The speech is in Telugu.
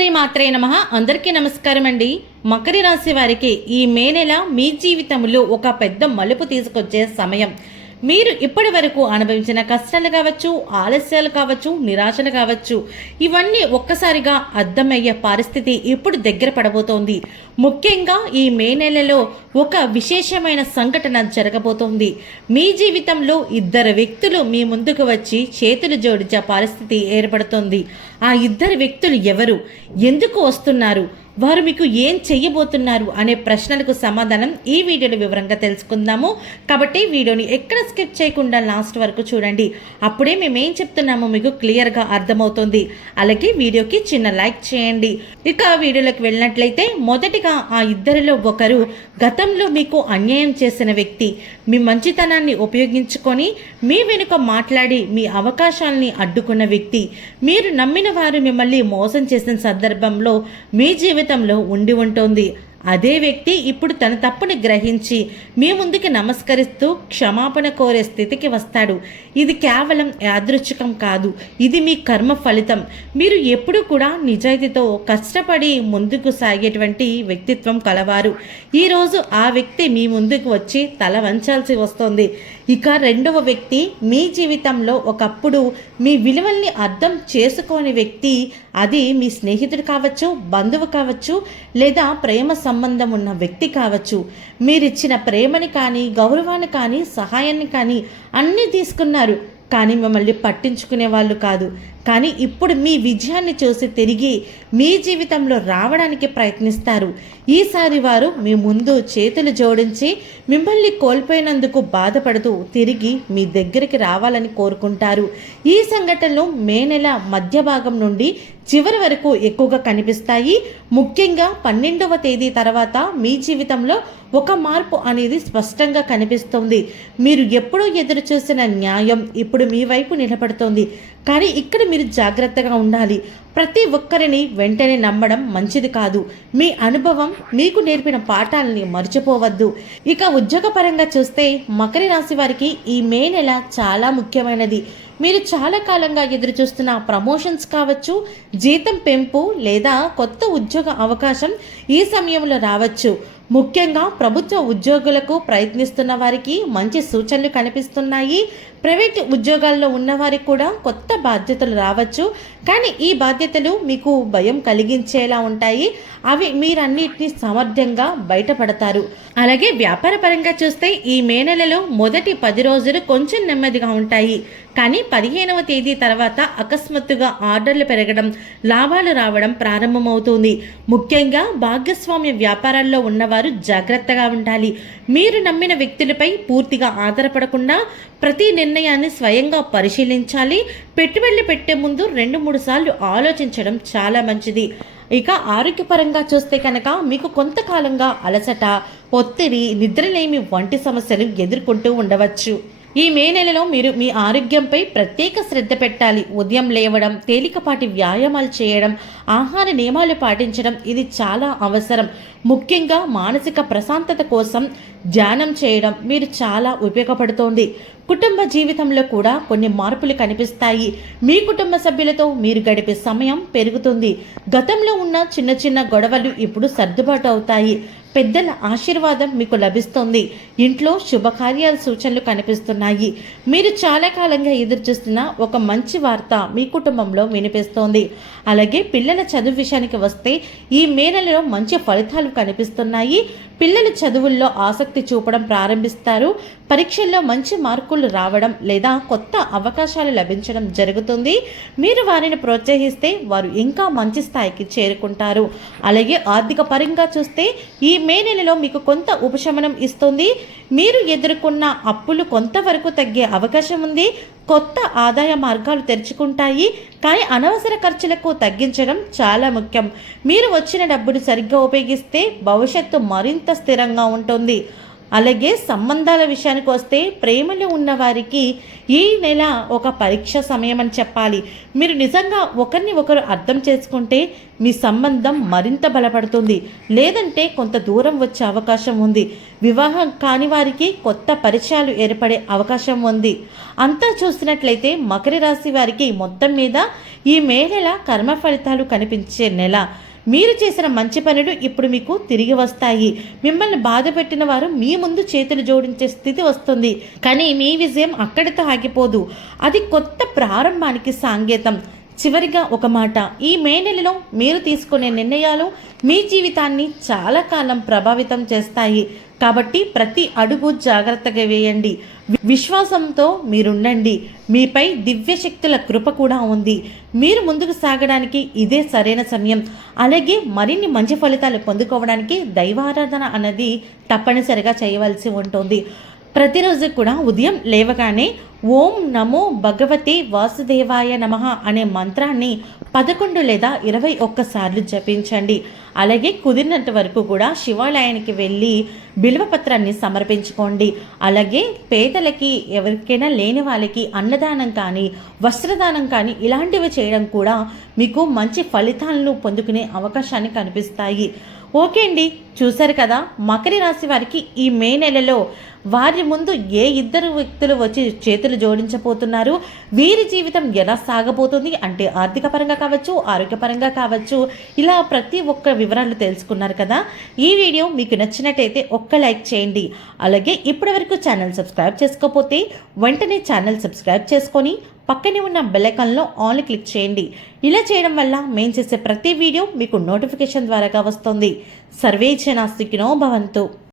శ్రీమాత్రే నమః. అందరికీ నమస్కారం అండి. మకర రాశి వారికి ఈ మే నెల మీ జీవితంలో ఒక పెద్ద మలుపు తీసుకొచ్చే సమయం. మీరు ఇప్పటి వరకు అనుభవించిన కష్టాలు కావచ్చు, ఆలస్యాలు కావచ్చు, నిరాశలు కావచ్చు, ఇవన్నీ ఒక్కసారిగా అర్థమయ్యే పరిస్థితి ఇప్పుడు దగ్గర పడబోతోంది. ముఖ్యంగా ఈ మే నెలలో ఒక విశేషమైన సంఘటన జరగబోతోంది. మీ జీవితంలో ఇద్దరు వ్యక్తులు మీ ముందుకు వచ్చి చేతులు జోడించే పరిస్థితి ఏర్పడుతోంది. ఆ ఇద్దరు వ్యక్తులు ఎవరు, ఎందుకు వస్తున్నారు, వారు మీకు ఏం చెయ్యబోతున్నారు అనే ప్రశ్నలకు సమాధానం ఈ వీడియోలో వివరంగా తెలుసుకుందాము. కాబట్టి వీడియోని ఎక్కడ స్కిప్ చేయకుండా లాస్ట్ వరకు చూడండి. అప్పుడే మేమేం చెప్తున్నామో మీకు క్లియర్గా అర్థమవుతుంది. అలాగే వీడియోకి చిన్న లైక్ చేయండి. ఇక వీడియోలోకి వెళ్ళినట్లయితే మొదటిగా ఆ ఇద్దరిలో ఒకరు గతంలో మీకు అన్యాయం చేసిన వ్యక్తి. మీ మంచితనాన్ని ఉపయోగించుకొని మీ వెనుక మాట్లాడి మీ అవకాశాలని అడ్డుకున్న వ్యక్తి. మీరు నమ్మిన వారు మిమ్మల్ని మోసం చేసిన సందర్భంలో మీ జీవితంలో ఉండి ఉంటుంది. అదే వ్యక్తి ఇప్పుడు తన తప్పుని గ్రహించి మీ ముందుకి నమస్కరిస్తూ క్షమాపణ కోరే స్థితికి వస్తాడు. ఇది కేవలం యాదృచ్ఛికం కాదు, ఇది మీ కర్మ ఫలితం. మీరు ఎప్పుడు కూడా నిజాయితీతో కష్టపడి ముందుకు సాగేటువంటి వ్యక్తిత్వం కలవారు. ఈరోజు ఆ వ్యక్తి మీ ముందుకు వచ్చి తల వంచాల్సి వస్తుంది. ఇక రెండవ వ్యక్తి మీ జీవితంలో ఒకప్పుడు మీ విలువల్ని అర్థం చేసుకోని వ్యక్తి. అది మీ స్నేహితుడు కావచ్చు, బంధువు కావచ్చు, లేదా ప్రేమ సంబంధం ఉన్న వ్యక్తి కావచ్చు. మీరిచ్చిన ప్రేమని కానీ, గౌరవాన్ని కానీ, సహాయాన్ని కానీ అన్నీ తీసుకున్నారు, కానీ మిమ్మల్ని పట్టించుకునే వాళ్ళు కాదు. కానీ ఇప్పుడు మీ విజయాన్ని చూసి తిరిగి మీ జీవితంలో రావడానికి ప్రయత్నిస్తారు. ఈసారి వారు మీ ముందు చేతులు జోడించి మిమ్మల్ని కోల్పోయినందుకు బాధపడుతూ తిరిగి మీ దగ్గరికి రావాలని కోరుకుంటారు. ఈ సంఘటనలు మే నెల మధ్య భాగం నుండి చివరి వరకు ఎక్కువగా కనిపిస్తాయి. ముఖ్యంగా 12వ తేదీ తర్వాత మీ జీవితంలో ఒక మార్పు అనేది స్పష్టంగా కనిపిస్తుంది. మీరు ఎప్పుడూ ఎదురు చూసిన న్యాయం ఇప్పుడు మీ వైపు నిలబడుతోంది. కానీ ఇక్కడ మీరు జాగ్రత్తగా ఉండాలి. ప్రతి ఒక్కరిని వెంటనే నమ్మడం మంచిది కాదు. మీ అనుభవం మీకు నేర్పిన పాఠాలని మర్చిపోవద్దు. ఇక ఉద్యోగపరంగా చూస్తే మకర రాశి వారికి ఈ మే నెల చాలా ముఖ్యమైనది. మీరు చాలా కాలంగా ఎదురు చూస్తున్న ప్రమోషన్స్ కావచ్చు, జీతం పెంపు లేదా కొత్త ఉద్యోగ అవకాశం ఈ సమయంలో రావచ్చు. ముఖ్యంగా ప్రభుత్వ ఉద్యోగులకు ప్రయత్నిస్తున్న వారికి మంచి సూచనలు కనిపిస్తున్నాయి. ప్రైవేట్ ఉద్యోగాల్లో ఉన్నవారికి కూడా కొత్త బాధ్యతలు రావచ్చు. కానీ ఈ బాధ్యతలు మీకు భయం కలిగించేలా ఉంటాయి. అవి మీరన్నిటినీ సమర్థంగా బయటపడతారు. అలాగే వ్యాపార పరంగా చూస్తే ఈ మే నెలలో మొదటి 10 రోజులు కొంచెం నెమ్మదిగా ఉంటాయి. కానీ 15వ తేదీ తర్వాత అకస్మాత్తుగా ఆర్డర్లు పెరగడం, లాభాలు రావడం ప్రారంభమవుతుంది. ముఖ్యంగా భాగస్వామ్య వ్యాపారాల్లో ఉన్నవారు జాగ్రత్తగా ఉండాలి. మీరు నమ్మిన వ్యక్తులపై పూర్తిగా ఆధారపడకుండా ప్రతి నిర్ణయాన్ని స్వయంగా పరిశీలించాలి. పెట్టుబడులు పెట్టే ముందు 2-3 సార్లు ఆలోచించడం చాలా మంచిది. ఇక ఆరోగ్యపరంగా చూస్తే కనుక మీకు కొంతకాలంగా అలసట, ఒత్తిడి, నిద్రలేమి వంటి సమస్యలు ఎదుర్కొంటూ ఉండవచ్చు. ఈ మే నెలలో మీరు మీ ఆరోగ్యంపై ప్రత్యేక శ్రద్ధ పెట్టాలి. ఉదయం లేవడం, తేలికపాటి వ్యాయామాలు చేయడం, ఆహార నియమాలు పాటించడం ఇది చాలా అవసరం. ముఖ్యంగా మానసిక ప్రశాంతత కోసం ధ్యానం చేయడం మీరు చాలా ఉపయోగపడుతోంది. కుటుంబ జీవితంలో కూడా కొన్ని మార్పులు కనిపిస్తాయి. మీ కుటుంబ సభ్యులతో మీరు గడిపే సమయం పెరుగుతుంది. గతంలో ఉన్న చిన్న చిన్న గొడవలు ఇప్పుడు సర్దుబాటు అవుతాయి. పెద్దల ఆశీర్వాదం మీకు లభిస్తుంది. ఇంట్లో శుభకార్యాల సూచనలు కనిపిస్తున్నాయి. మీరు చాలా కాలంగా ఎదురు చూస్తున్న ఒక మంచి వార్త మీ కుటుంబంలో వినిపిస్తోంది. అలాగే పిల్లల చదువు విషయానికి వస్తే ఈ మే నెలలో మంచి ఫలితాలు కనిపిస్తున్నాయి. పిల్లలు చదువుల్లో ఆసక్తి చూపడం ప్రారంభిస్తారు. పరీక్షల్లో మంచి మార్కులు రావడం లేదా కొత్త అవకాశాలు లభించడం జరుగుతుంది. మీరు వారిని ప్రోత్సహిస్తే వారు ఇంకా మంచి స్థాయికి చేరుకుంటారు. అలాగే ఆర్థిక పరంగా చూస్తే ఈ మే నెలలో మీకు కొంత ఉపశమనం ఇస్తుంది. మీరు ఎదుర్కొన్న అప్పులు కొంతవరకు తగ్గే అవకాశం ఉంది. కొత్త ఆదాయ మార్గాలు తెరుచుకుంటాయి. కానీ అనవసర ఖర్చులకు తగ్గించడం చాలా ముఖ్యం. మీరు వచ్చిన డబ్బును సరిగ్గా ఉపయోగిస్తే భవిష్యత్తు మరింత స్థిరంగా ఉంటుంది. అలాగే సంబంధాల విషయానికి వస్తే ప్రేమలో ఉన్న వారికి ఈ నెల ఒక పరీక్ష సమయం అని చెప్పాలి. మీరు నిజంగా ఒకరిని ఒకరు అర్థం చేసుకుంటే మీ సంబంధం మరింత బలపడుతుంది, లేదంటే కొంత దూరం వచ్చే అవకాశం ఉంది. వివాహం కాని వారికి కొత్త పరిచయాలు ఏర్పడే అవకాశం ఉంది. అంతా చూసినట్లయితే మకర రాశి వారికి మొత్తం మీద ఈ మే నెల కర్మ ఫలితాలు కనిపించే నెల. మీరు చేసిన మంచి పనులు ఇప్పుడు మీకు తిరిగి వస్తాయి. మిమ్మల్ని బాధ పెట్టిన వారు మీ ముందు చేతులు జోడించే స్థితి వస్తుంది. కానీ మీ విజయం అక్కడితో ఆగిపోదు, అది కొత్త ప్రారంభానికి సంకేతం. చివరిగా ఒక మాట, ఈ మే నెలలో మీరు తీసుకునే నిర్ణయాలు మీ జీవితాన్ని చాలా కాలం ప్రభావితం చేస్తాయి. కాబట్టి ప్రతి అడుగు జాగ్రత్తగా వేయండి, విశ్వాసంతో మీరుండండి. మీపై దివ్యశక్తుల కృప కూడా ఉంది. మీరు ముందుకు సాగడానికి ఇదే సరైన సమయం. అలాగే మరిన్ని మంచి ఫలితాలు పొందుకోవడానికి దైవారాధన అన్నది తప్పనిసరిగా చేయవలసి ఉంటుంది. ప్రతిరోజు కూడా ఉదయం లేవగానే ఓం నమో భగవతే వాసుదేవాయ నమః అనే మంత్రాన్ని 11 లేదా 21 సార్లు జపించండి. అలాగే కుదిరినంత వరకు కూడా శివాలయానికి వెళ్ళి బిల్వపత్రాన్ని సమర్పించుకోండి. అలాగే పేదలకి, ఎవరికైనా లేని వాళ్ళకి అన్నదానం కానీ వస్త్రదానం కానీ ఇలాంటివి చేయడం కూడా మీకు మంచి ఫలితాలను పొందుకునే అవకాశాన్ని కనిపిస్తాయి. ఓకే అండి, చూశారు కదా మకర రాశి వారికి ఈ మే నెలలో వారి ముందు ఏ ఇద్దరు వ్యక్తులు వచ్చి చేతులు జోడించబోతున్నారు, వీరి జీవితం ఎలా సాగబోతుంది అంటే ఆర్థిక పరంగా కావచ్చు, ఆరోగ్యపరంగా కావచ్చు, ఇలా ప్రతి ఒక్క వివరాలు తెలుసుకున్నారు కదా. ఈ వీడియో మీకు నచ్చినట్టయితే ఒక్క లైక్ చేయండి. అలాగే ఇప్పటి వరకు ఛానల్ సబ్స్క్రైబ్ చేసుకోకపోతే వెంటనే ఛానల్ సబ్స్క్రైబ్ చేసుకొని పక్కనే ఉన్న బెల్ ఐకాన్లో ఆల్ క్లిక్ చేయండి. ఇలా చేయడం వల్ల మేము చేసే ప్రతి వీడియో మీకు నోటిఫికేషన్ ద్వారాగా వస్తుంది. సర్వే జనా సుఖినో భవంతు.